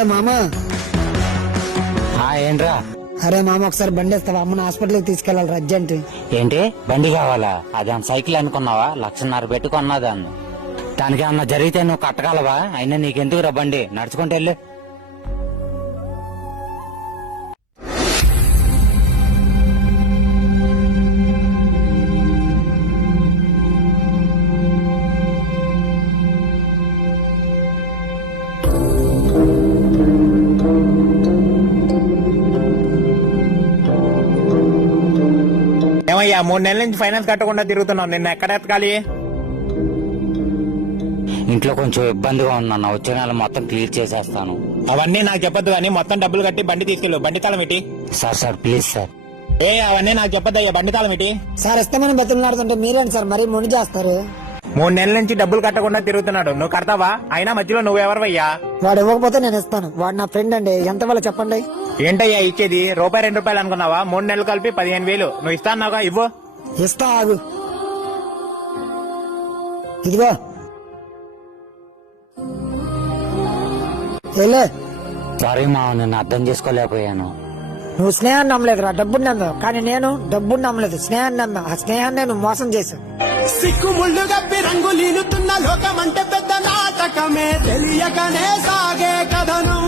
Hello మామ. ఏంట్రా? అరే మామ ఒకసారి బండి వేస్తావా? అమ్మని హాస్పిటల్కి తీసుకెళ్ళాలి అర్జెంట్. ఏంటి బండి కావాలా? అదేం సైకిల్ అనుకున్నావా? 1,50,000 పెట్టుకున్నా దాన్ని. దానికి ఏమన్నా జరిగితే నువ్వు కట్టగలవా? అయినా నీకెందుకురా బండి? నడుచుకుంటూ వెళ్ళు. ఏమయ్యా 3 నెలల నుంచి ఫైనాన్స్ కట్టకుండా తిరుగుతున్నావు, నిన్న ఎక్కడ ఎత్తకాలి? ఇంట్లో కొంచెం ఇబ్బందిగా ఉందన్న, వచ్చే నెల మొత్తం క్లియర్ చేసేస్తాను. అవన్నీ నాకు చెప్పొద్దు అని మొత్తం డబ్బులు కట్టి బండి తీసుకెళ్ళు. బండి తాళం ఇటీ. Sir please sir. అవన్నీ నాకు చెప్పొద్దయ్యా, బండి తాళం ఇటీ. సార్ ఇస్తామని బతులులాడుతుంటే మీరేంటి సార్ మరీ ముడి చేస్తారు? 3 నెలల నుంచి డబ్బులు కట్టకుండా తిరుగుతున్నాడు, నువ్వు కడతావా? అయినా మధ్యలో నువ్వెవరవయ్యా? వాడు ఇవ్వకపోతే నేను ఇస్తాను. వాడు నా ఫ్రెండ్ అండి. ఎంత వాళ్ళ చెప్పండి. ఏంటయ్యా ఇచ్చేది? ₹2 అనుకున్నావా? 3 నెలలు కలిపి 15,000 నువ్వు ఇస్తా అన్నావుగా, ఇవ్వు. ఇస్తా ఆగు. ఇదిగో వెళ్ళే. సారీ మా, నేను అర్థం చేసుకోలేకపోయాను. నువ్వు స్నేహాన్ని నమ్మలేదురా, డబ్బుని నమ్మావు. కానీ నేను డబ్బుని నమ్మలేదు, స్నేహాన్ని నమ్మా. ఆ స్నేహాన్ని నువ్వు మోసం చేశావు. సిక్కుముళ్ళు గప్పి రంగులీనుతున్న లోకమంటే పెద్ద నాటకమే, తెలియకనే సాగే కథనం.